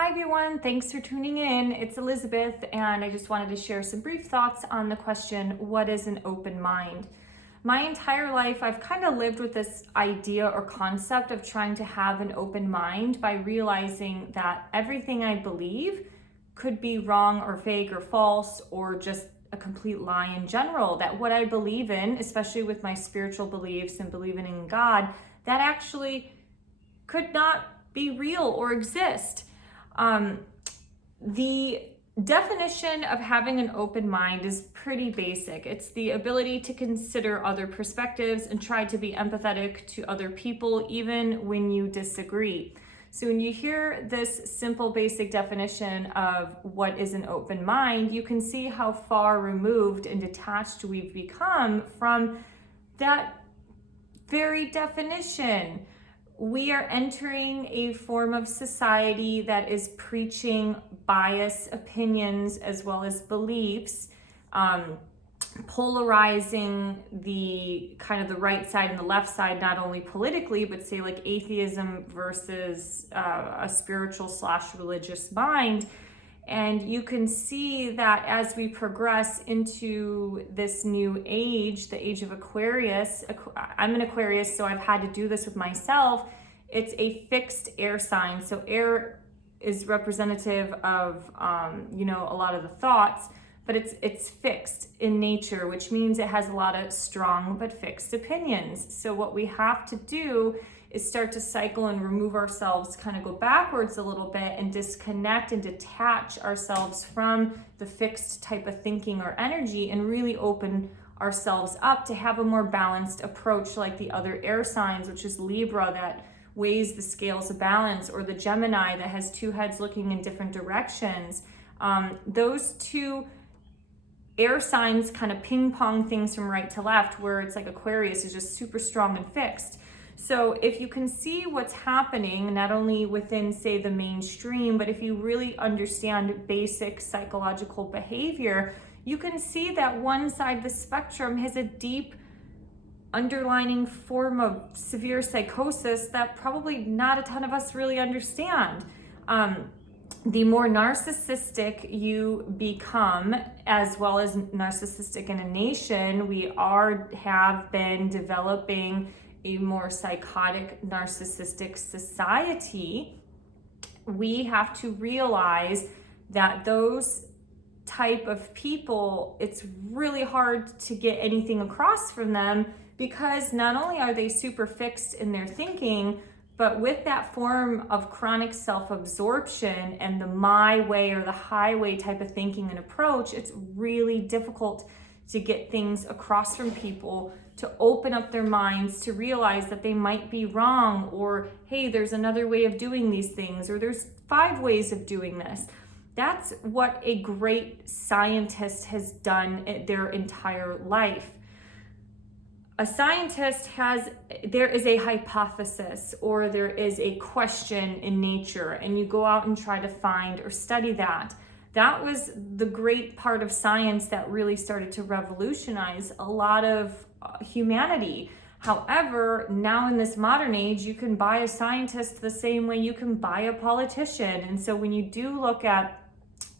Hi everyone, thanks for tuning in. It's Elizabeth, and I just wanted to share some brief thoughts on the question, what is an open mind? My entire life, I've kind of lived with this idea or concept of trying to have an open mind by realizing that everything I believe could be wrong or fake or false or just a complete lie in general. That what I believe in, especially with my spiritual beliefs and believing in God, that actually could not be real or exist. The definition of having an open mind is pretty basic. It's the ability to consider other perspectives and try to be empathetic to other people, even when you disagree. So when you hear this simple, basic definition of what is an open mind, you can see how far removed and detached we've become from that very definition. We are entering a form of society that is preaching bias opinions as well as beliefs, polarizing the kind of the right side and the left side, not only politically, but say like atheism versus a spiritual / religious mind. And you can see that as we progress into this new age, the age of Aquarius, I'm an Aquarius, so I've had to do this with myself. It's a fixed air sign. So air is representative of, a lot of the thoughts, but it's fixed in nature, which means it has a lot of strong but fixed opinions. So what we have to do is start to cycle and remove ourselves, kind of go backwards a little bit and disconnect and detach ourselves from the fixed type of thinking or energy and really open ourselves up to have a more balanced approach, like the other air signs, which is Libra, that weighs the scales of balance, or the Gemini that has two heads looking in different directions. Those two air signs kind of ping pong things from right to left, where it's like Aquarius is just super strong and fixed. So if you can see what's happening, not only within, say, the mainstream, but if you really understand basic psychological behavior, you can see that one side of the spectrum has a deep underlining form of severe psychosis that probably not a ton of us really understand. The more narcissistic you become, as well as narcissistic in a nation, we have been developing a more psychotic, narcissistic society. We have to realize that those type of people, it's really hard to get anything across from them, because not only are they super fixed in their thinking, but with that form of chronic self-absorption and the my way or the highway type of thinking and approach, it's really difficult to get things across from people, to open up their minds, to realize that they might be wrong, or hey, there's another way of doing these things, or there's 5 ways of doing this. That's what a great scientist has done their entire life. A scientist there is a hypothesis, or there is a question in nature, and you go out and try to find or study that. That was the great part of science that really started to revolutionize a lot of humanity. However, now in this modern age, you can buy a scientist the same way you can buy a politician. And so when you do look at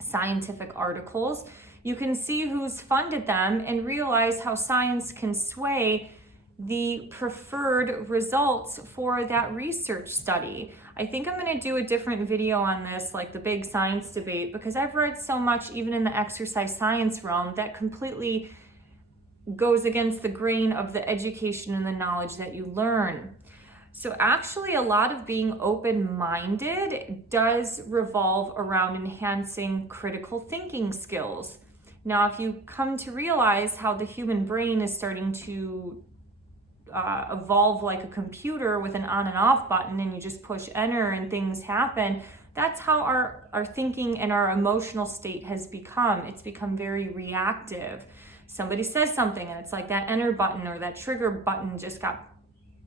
scientific articles, you can see who's funded them and realize how science can sway the preferred results for that research study. I think I'm going to do a different video on this, like the big science debate, because I've read so much, even in the exercise science realm, that completely goes against the grain of the education and the knowledge that you learn. So actually, a lot of being open-minded does revolve around enhancing critical thinking skills. Now, if you come to realize how the human brain is starting to evolve like a computer with an on and off button, and you just push enter and things happen, that's how our thinking and our emotional state has become. It's become very reactive. Somebody says something and it's like that enter button or that trigger button just got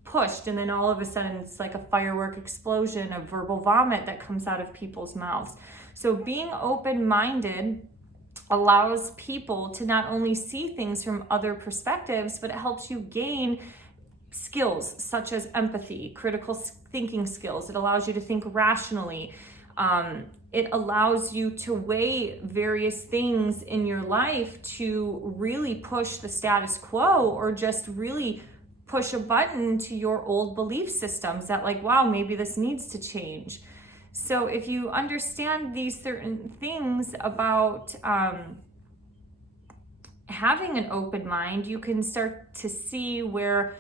pushed, and then all of a sudden it's like a firework explosion of verbal vomit that comes out of people's mouths. So being open-minded allows people to not only see things from other perspectives, but it helps you gain skills such as empathy, critical thinking skills. It allows you to think rationally. It allows you to weigh various things in your life to really push the status quo, or just really push a button to your old belief systems that, like, wow, maybe this needs to change. So if you understand these certain things about having an open mind, you can start to see where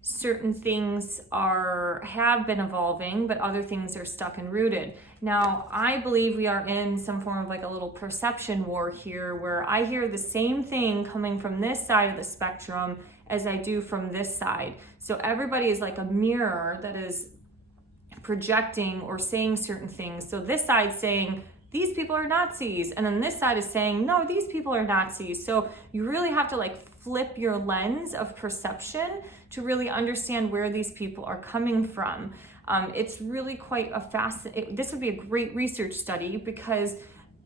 certain things have been evolving, but other things are stuck and rooted. Now, I believe we are in some form of like a little perception war here, where I hear the same thing coming from this side of the spectrum as I do from this side. So everybody is like a mirror that is projecting or saying certain things. So this side saying, these people are Nazis, and then this side is saying, no, these people are Nazis. So you really have to like flip your lens of perception to really understand where these people are coming from. It's really quite this would be a great research study, because,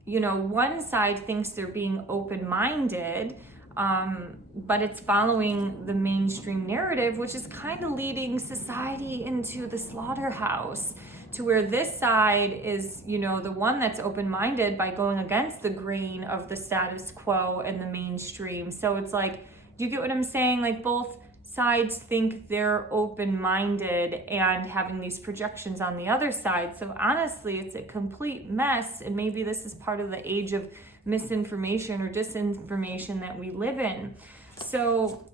one side thinks they're being open-minded, but it's following the mainstream narrative, which is kind of leading society into the slaughterhouse, to where this side is, the one that's open-minded by going against the grain of the status quo and the mainstream. So it's like, do you get what I'm saying? Like, both sides think they're open-minded and having these projections on the other side. So honestly, it's a complete mess, and maybe this is part of the age of misinformation or disinformation that we live in. So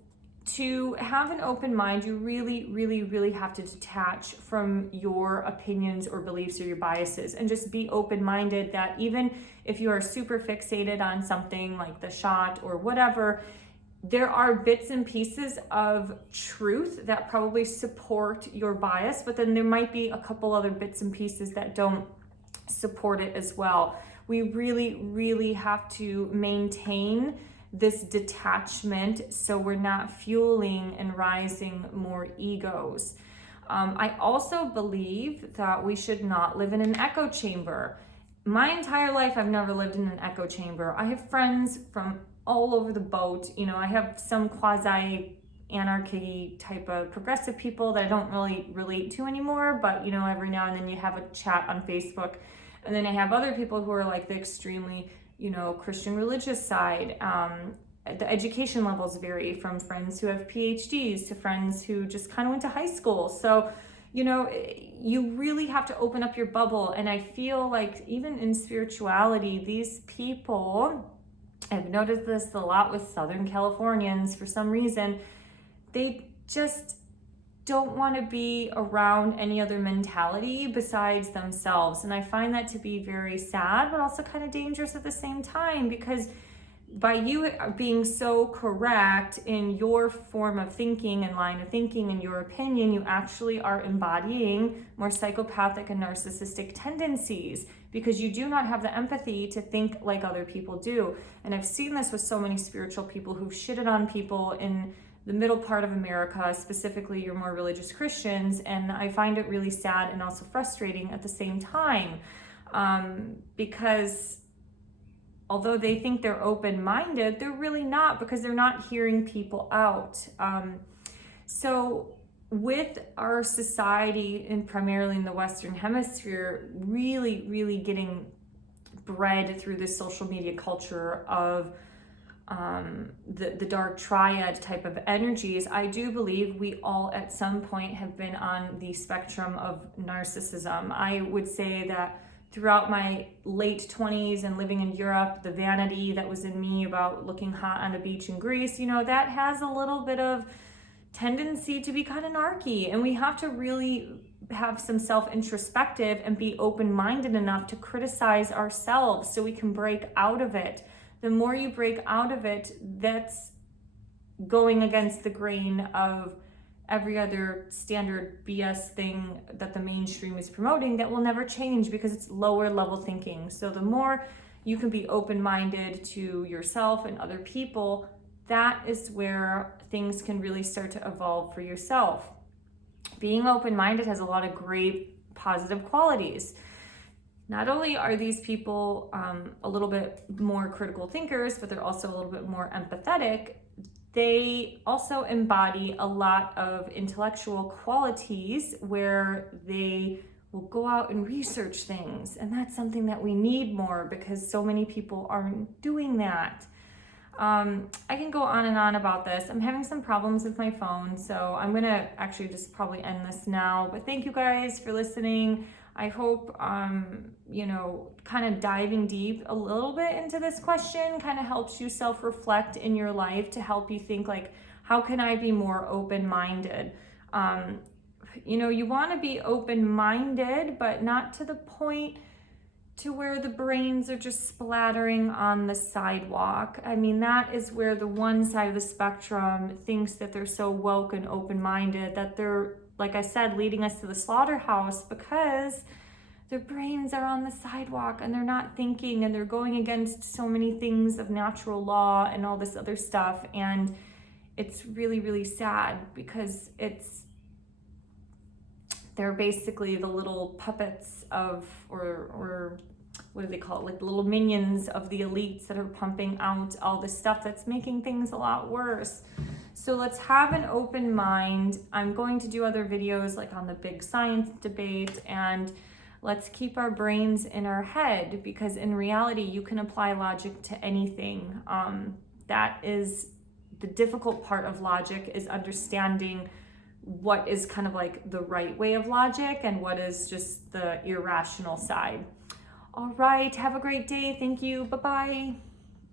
to have an open mind, you really, really, really have to detach from your opinions or beliefs or your biases, and just be open-minded that even if you are super fixated on something like the shot or whatever, there are bits and pieces of truth that probably support your bias, but then there might be a couple other bits and pieces that don't support it as well. We really, really have to maintain this detachment so we're not fueling and rising more egos. I also believe that we should not live in an echo chamber. My entire life, I've never lived in an echo chamber. I have friends from all over the boat. I have some quasi-anarchy type of progressive people that I don't really relate to anymore, but every now and then you have a chat on Facebook. And then I have other people who are like the extremely, Christian religious side. The education levels vary, from friends who have PhDs to friends who just kind of went to high school. So, you really have to open up your bubble. And I feel like even in spirituality, these people, I've noticed this a lot with Southern Californians for some reason, they just don't want to be around any other mentality besides themselves. And I find that to be very sad, but also kind of dangerous at the same time, because by you being so correct in your form of thinking and line of thinking and your opinion, you actually are embodying more psychopathic and narcissistic tendencies, because you do not have the empathy to think like other people do. And I've seen this with so many spiritual people who've shitted on people in the middle part of America, specifically your more religious Christians, and I find it really sad and also frustrating at the same time, because although they think they're open-minded, they're really not, because they're not hearing people out. So with our society, and primarily in the Western Hemisphere, really, really getting bred through this social media culture of the dark triad type of energies, I do believe we all at some point have been on the spectrum of narcissism. I would say that throughout my late 20s and living in Europe, the vanity that was in me about looking hot on a beach in Greece, that has a little bit of tendency to be kind of narky. And we have to really have some self-introspective and be open-minded enough to criticize ourselves so we can break out of it. The more you break out of it, that's going against the grain of every other standard BS thing that the mainstream is promoting that will never change, because it's lower level thinking. So the more you can be open-minded to yourself and other people, that is where things can really start to evolve for yourself. Being open-minded has a lot of great positive qualities. Not only are these people a little bit more critical thinkers, but they're also a little bit more empathetic. They also embody a lot of intellectual qualities where they will go out and research things. And that's something that we need more because so many people aren't doing that. I can go on and on about this. I'm having some problems with my phone, so I'm gonna actually just probably end this now. But thank you guys for listening. I hope, kind of diving deep a little bit into this question kind of helps you self-reflect in your life to help you think like, how can I be more open-minded? You want to be open-minded, but not to the point to where the brains are just splattering on the sidewalk. I mean, that is where the one side of the spectrum thinks that they're so woke and open-minded that they're, like I said, leading us to the slaughterhouse because their brains are on the sidewalk and they're not thinking and they're going against so many things of natural law and all this other stuff. And it's really, really sad because they're basically the little puppets of, or what do they call it? Like the little minions of the elites that are pumping out all this stuff that's making things a lot worse. So let's have an open mind. I'm going to do other videos like on the big science debate, and let's keep our brains in our head because in reality, you can apply logic to anything. That is the difficult part of logic, is understanding what is kind of like the right way of logic and what is just the irrational side. All right, have a great day. Thank you. Bye-bye.